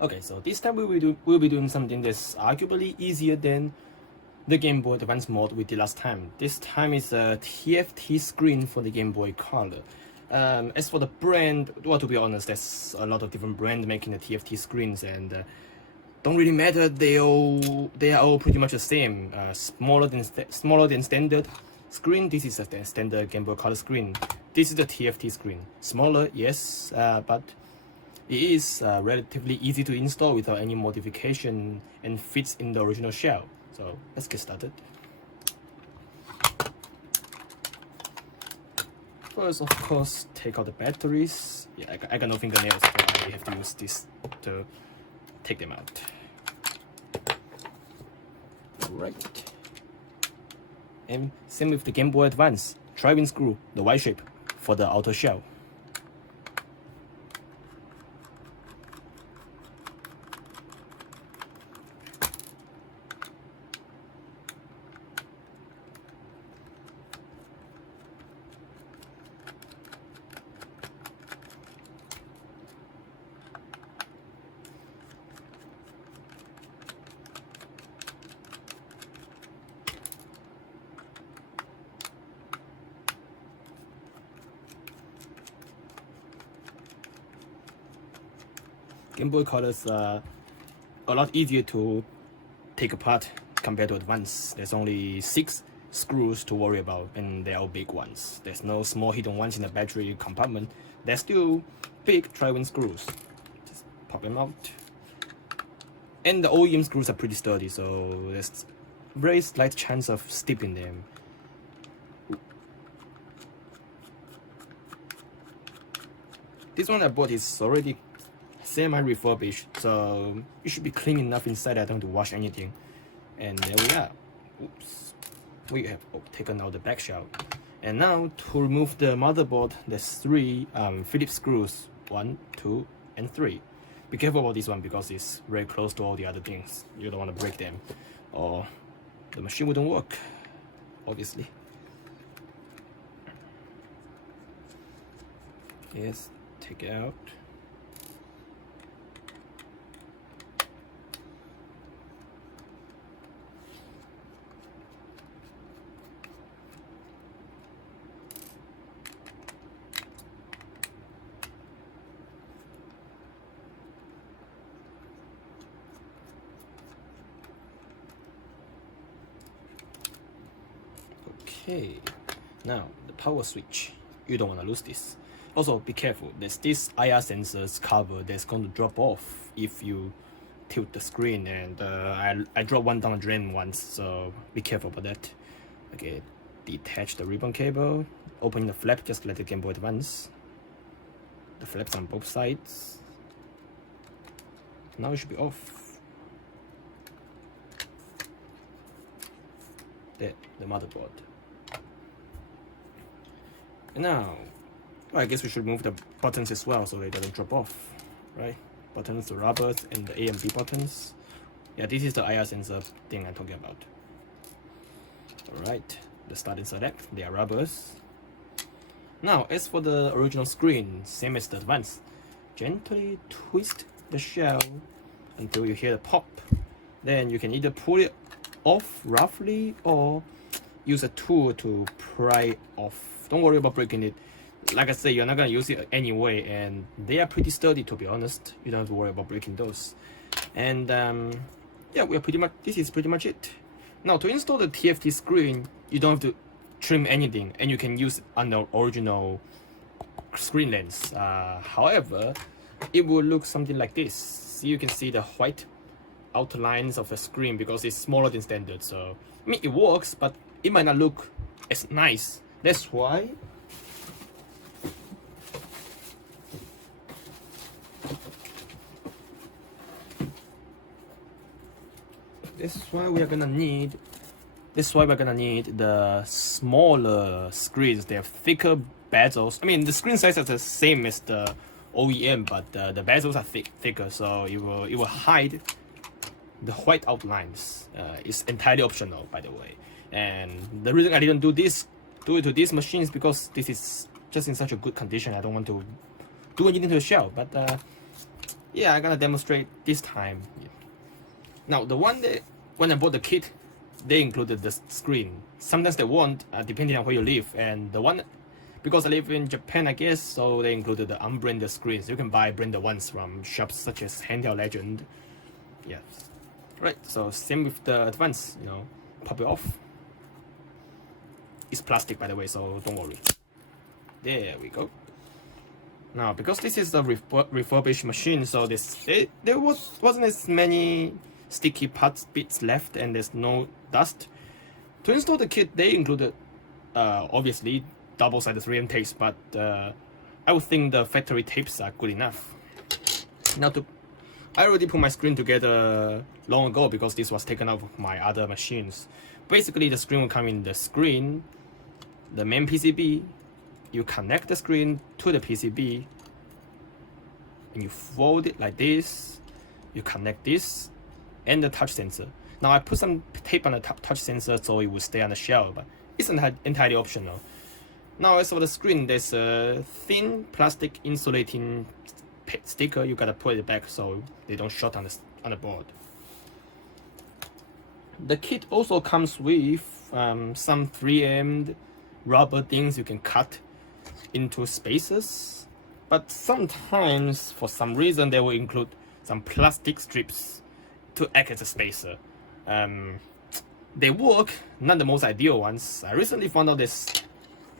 Okay, so this time we'll be doing something that's arguably easier than the Game Boy Advance mod we did last time. This time is a TFT screen for the Game Boy Color. As for the brand, well, to be honest, there's a lot of different brands making the TFT screens, and don't really matter. They are all pretty much the same. Smaller than standard screen. This is a standard Game Boy Color screen. This is the TFT screen. Smaller, yes, but it is relatively easy to install without any modification and fits in the original shell. So let's get started. First, of course, take out the batteries. Yeah, I got no fingernails, so I have to use this to take them out. Alright. And same with the Game Boy Advance. Driving screw, the Y shape, for the outer shell. Game Boy Colors are a lot easier to take apart compared to Advance. There's only 6 screws to worry about, and they're all big ones. There's no small hidden ones in the battery compartment. They're still big driving screws. Just pop them out. And the OEM screws are pretty sturdy, so there's very slight chance of steeping them. This one I bought is already semi-refurbished, so it should be clean enough inside. I don't have to wash anything. And there we are. Oops. We have taken out the back shell. And now to remove the motherboard, there's 3 Phillips screws. 1, 2, and 3. Be careful about this one because it's very close to all the other things. You don't want to break them, or the machine wouldn't work, obviously. Yes, take it out. Okay, now the power switch. You don't want to lose this. Also, be careful. There's this IR sensors cover that's going to drop off if you tilt the screen, and I dropped one down the drain once, so be careful about that. Okay, detach the ribbon cable. Open the flap just like the Game Boy Advance. The flaps on both sides. Now it should be off. There, the motherboard. And now, I guess we should move the buttons as well so they don't drop off, right? Buttons, the rubbers, and the A and B buttons. Yeah, this is the IR sensor thing I'm talking about. Alright, the start and select, they are rubbers. Now, as for the original screen, same as the Advance. Gently twist the shell until you hear the pop. Then you can either pull it off roughly or use a tool to pry it off. Don't worry about breaking it. Like I say, you're not gonna use it anyway, and they are pretty sturdy, to be honest. You don't have to worry about breaking those. And yeah, this is pretty much it. Now to install the TFT screen, you don't have to trim anything, and you can use it on the original screen lens. However, it will look something like this. You can see the white outlines of the screen because it's smaller than standard. So I mean, it works, but it might not look as nice. That's why we're gonna need the smaller screens. They have thicker bezels. I mean, the screen size is the same as the OEM, but the bezels are thicker, so it will hide the white outlines. It's entirely optional, by the way. And the reason I didn't do it to these machines because this is just in such a good condition. I don't want to do anything to the shell, but yeah, I'm gonna demonstrate this time. Now the one that when I bought the kit, they included the screen. Sometimes they won't, depending on where you live. And the one, because I live in Japan, I guess, so they included the unbranded screens. You can buy branded ones from shops such as Handheld Legend. Yes. Right, so same with the Advance, pop it off. It's plastic, by the way, so don't worry. There we go. Now, because this is a refurbished machine, so there wasn't as many sticky parts bits left, and there's no dust. To install the kit, they included obviously double-sided 3M tapes, but I would think the factory tapes are good enough. Now, I already put my screen together long ago because this was taken off of my other machines. Basically, the screen will come in the screen, the main PCB. You connect the screen to the PCB, and you fold it like this. You connect this and the touch sensor. Now I put some tape on the touch sensor so it will stay on the shelf, but it's entirely optional. Now as for the screen, there's a thin plastic insulating sticker. You gotta put it back so they don't short on the board. The kit also comes with some 3M rubber things you can cut into spaces, but sometimes for some reason they will include some plastic strips to act as a spacer. They work, not the most ideal ones. I recently found out there's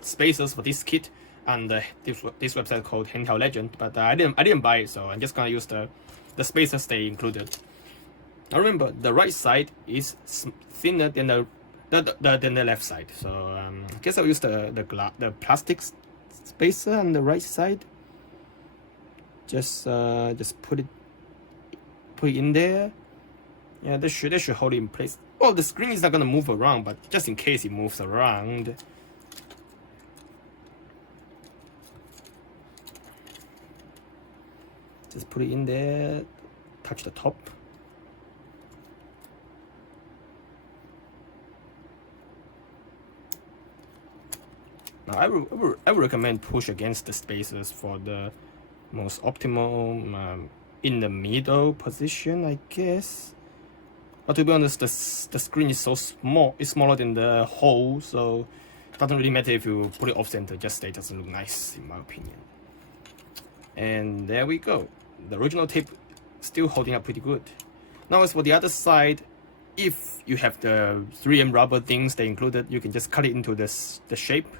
spacers for this kit on this website called Handheld Legend, but I didn't buy it, so I'm just gonna use the spacers they included. Now remember, the right side is thinner than the left side, so I guess I'll use the plastic spacer on the right side. Just put it in there. Yeah, that should hold it in place. Well, the screen is not gonna move around, but just in case it moves around, just put it in there. Touch the top. Now, I would recommend push against the spacers for the most optimal in the middle position, I guess. But to be honest, the screen is so small, it's smaller than the hole, so it doesn't really matter if you put it off center, just it doesn't look nice in my opinion. And there we go. The original tape still holding up pretty good. Now as for the other side, if you have the 3M rubber things they included, you can just cut it into the shape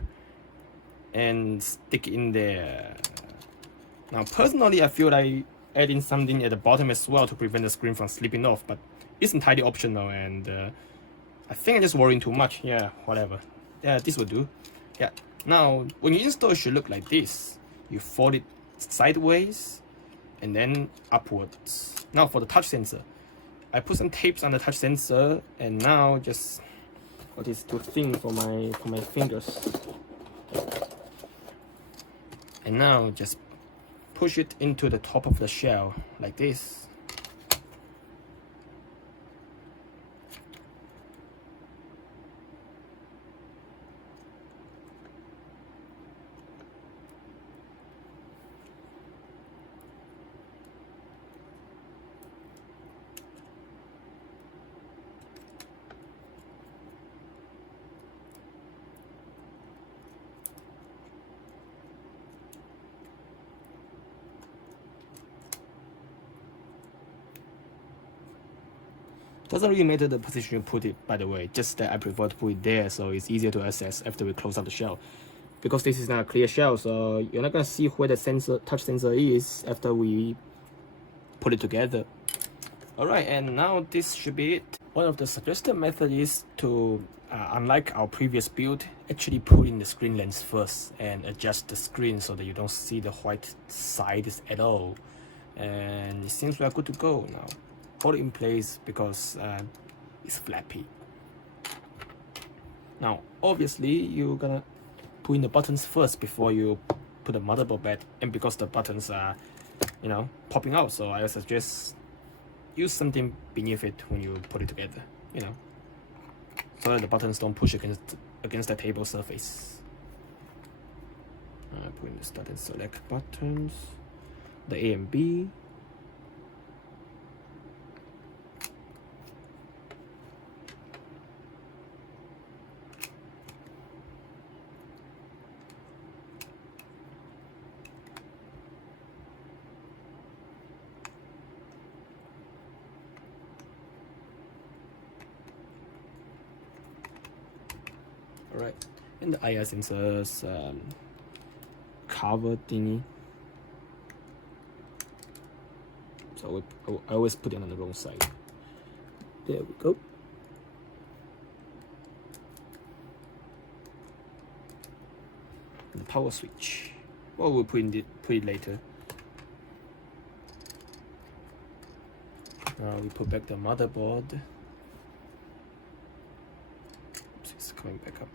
and stick it in there. Now personally, I feel like adding something at the bottom as well to prevent the screen from slipping off, but it's entirely optional, and I think I'm just worrying too much. Yeah, whatever. Yeah, this will do. Yeah. Now when you install, it should look like this. You fold it sideways and then upwards. Now for the touch sensor, I put some tapes on the touch sensor, and now just what is too thin for my fingers. And now just push it into the top of the shell like this. Doesn't really matter the position you put it, by the way, just that I prefer to put it there so it's easier to access after we close up the shell. Because this is not a clear shell, so you're not gonna see where the touch sensor is after we put it together. Alright, and now this should be it. One of the suggested methods is to, unlike our previous build, actually put in the screen lens first and adjust the screen so that you don't see the white sides at all. And it seems we are good to go now. Hold it in place because it's flappy. Now obviously you're gonna put in the buttons first before you put the motherboard back, and because the buttons are popping out, so I suggest use something beneath it when you put it together, so that the buttons don't push against the table surface. Put in the start and select buttons, the A and B, Alright, and the IR sensors cover thingy. So I always put it on the wrong side. There we go. The power switch. Well, we'll put it later. Now we put back the motherboard. Oops, it's coming back up.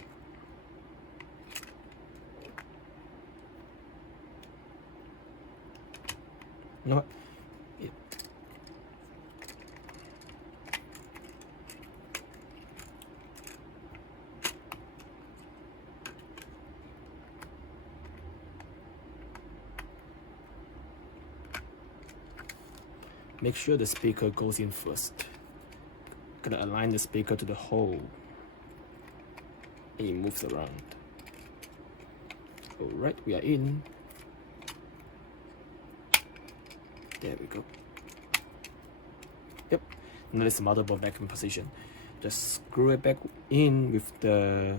No. Yeah. Make sure the speaker goes in first. Gonna align the speaker to the hole. And it moves around. Alright, we are in. There we go. Yep. Notice the motherboard back in position. Just screw it back in with the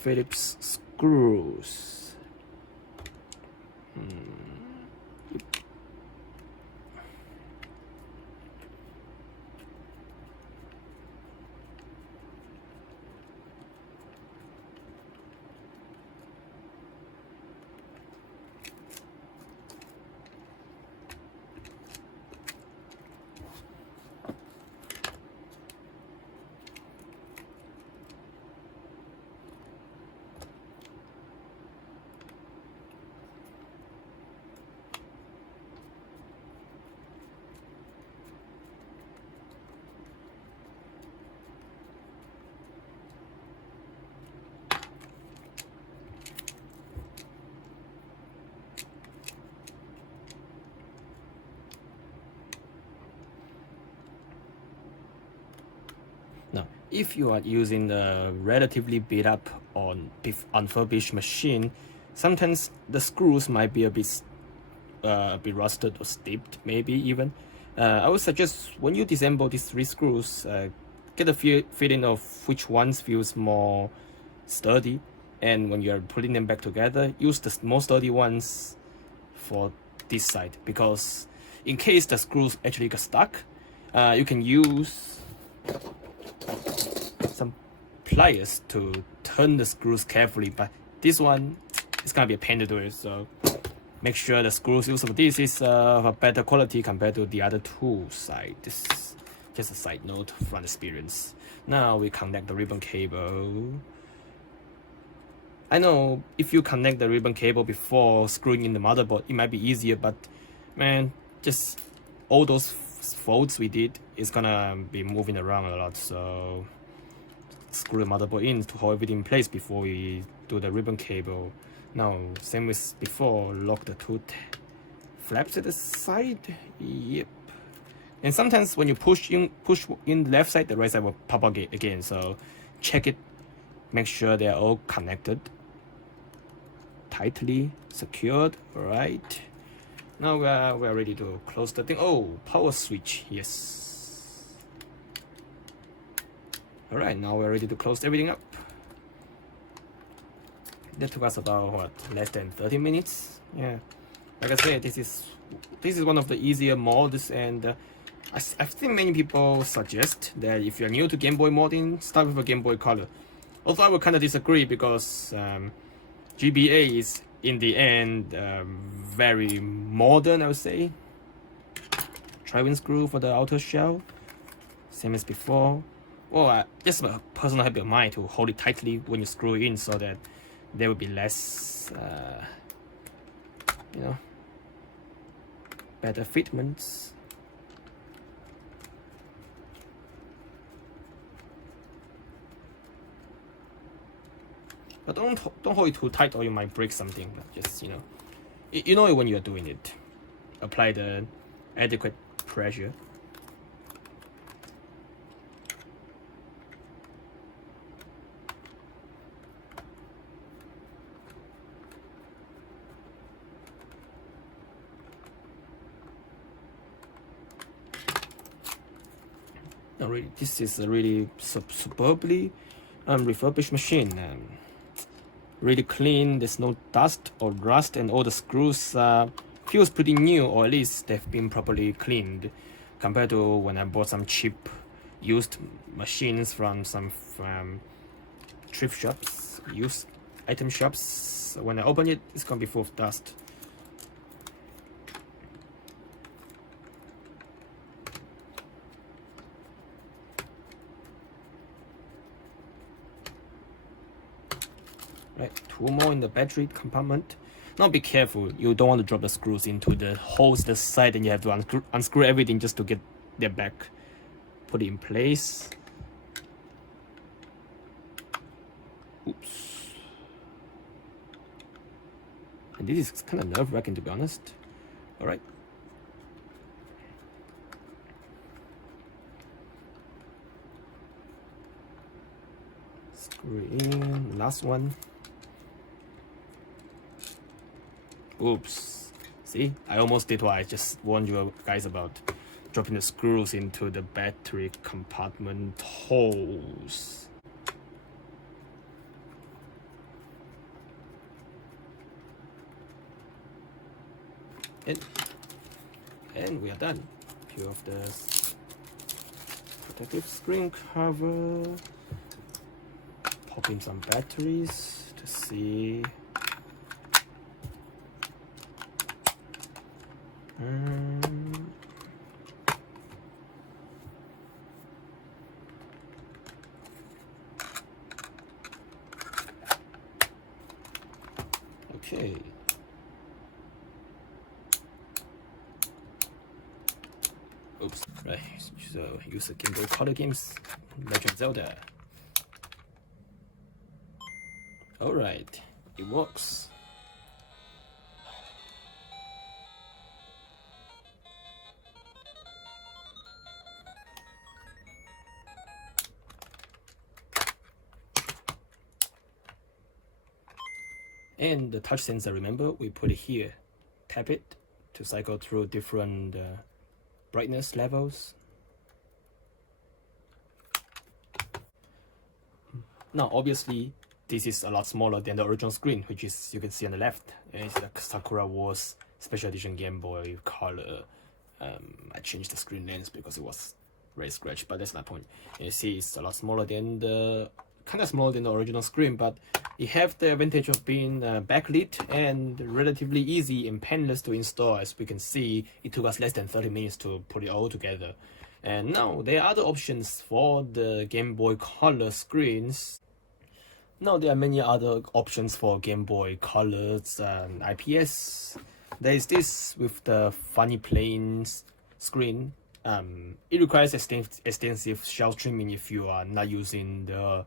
Phillips screws. Yep. Now, if you are using a relatively beat up on unfurbished machine, sometimes the screws might be a bit rusted or steeped, maybe even. I would suggest when you disassemble these 3 screws, get a feeling of which ones feels more sturdy, and when you are putting them back together, use the more sturdy ones for this side, because in case the screws actually get stuck, you can use some pliers to turn the screws carefully, but this one is gonna be a pain to do it, so make sure the screws used for this is of a better quality compared to the other 2 sides. This is just a side note from experience. Now we connect the ribbon cable. I know if you connect the ribbon cable before screwing in the motherboard, it might be easier, but man, just all those folds we did is gonna be moving around a lot, so screw the motherboard in to hold everything in place before we do the ribbon cable. Now, same as before, lock the 2 flaps at the side. Yep. And sometimes when you push in the left side, the right side will pop up again, so check it. Make sure they're all connected, tightly secured. Alright. Now we're ready to close the thing. Oh, power switch, yes. Alright, now we're ready to close everything up. That took us about, what, less than 30 minutes? Yeah. Like I said, this is one of the easier mods, and I think many people suggest that if you're new to Game Boy modding, start with a Game Boy Color. Although I would kind of disagree, because GBA is in the end very modern, I would say. Driving screw for the outer shell, same as before. Well, just a personal habit of mine to hold it tightly when you screw it in, so that there will be less, better fitments. But don't hold it too tight, or you might break something. But just you know it when you're doing it. Apply the adequate pressure. This is a really superbly refurbished machine. really clean. There's no dust or rust, and all the screws feels pretty new, or at least they've been properly cleaned, compared to when I bought some cheap used machines from some thrift shops, used item shops. When I open it, it's gonna be full of dust. Right, 2 more in the battery compartment. Now be careful, you don't want to drop the screws into the holes the side, and you have to unscrew everything just to get them back. Put it in place. Oops. And this is kind of nerve-wracking, to be honest. Alright. Screw in, last one. Oops. See, I almost did what I just warned you guys about. Dropping the screws into the battery compartment holes. And we are done. Peel off the protective screen cover. Pop in some batteries to see. Okay. Oops. Right. So use the Gameboy Color games. Legend of Zelda. All right. It works. And the touch sensor, remember, we put it here. Tap it to cycle through different brightness levels. Now, obviously, this is a lot smaller than the original screen, which is, you can see on the left. It's the Sakura Wars Special Edition Game Boy Color. I changed the screen lens because it was very scratched, but that's my point. And you see, it's a lot smaller than the smaller than the original screen, but it have the advantage of being backlit and relatively easy and painless to install. As we can see, it took us less than 30 minutes to put it all together. And now there are other options for the Game Boy Color screens. Now there are many other options for Game Boy Color's IPS. There is this with the funny planes screen. It requires extensive shell trimming if you are not using the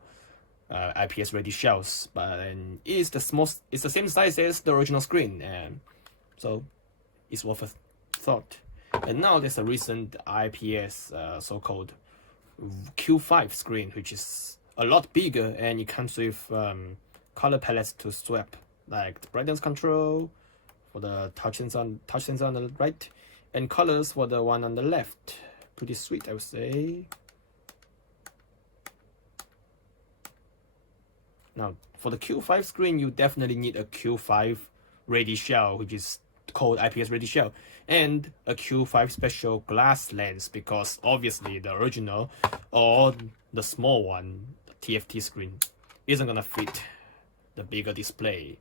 IPS ready shells, but it's the same size as the original screen, so it's worth a thought. And now there's a recent IPS so-called Q5 screen, which is a lot bigger, and it comes with color palettes to swap, like the brightness control for the touch sensor on the right, and colors for the one on the left. Pretty sweet, I would say. Now, for the Q5 screen, you definitely need a Q5 ready shell, which is called IPS ready shell, and a Q5 special glass lens, because obviously the original or the small one, the TFT screen, isn't gonna fit the bigger display.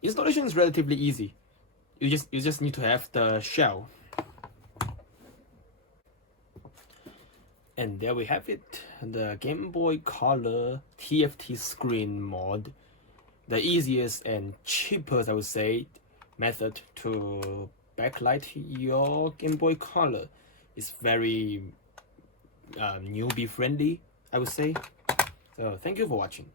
Installation is relatively easy. You just need to have the shell. And there we have it, the Game Boy Color TFT screen mod. The easiest and cheapest, I would say, method to backlight your Game Boy Color. It's very newbie friendly, I would say. So thank you for watching.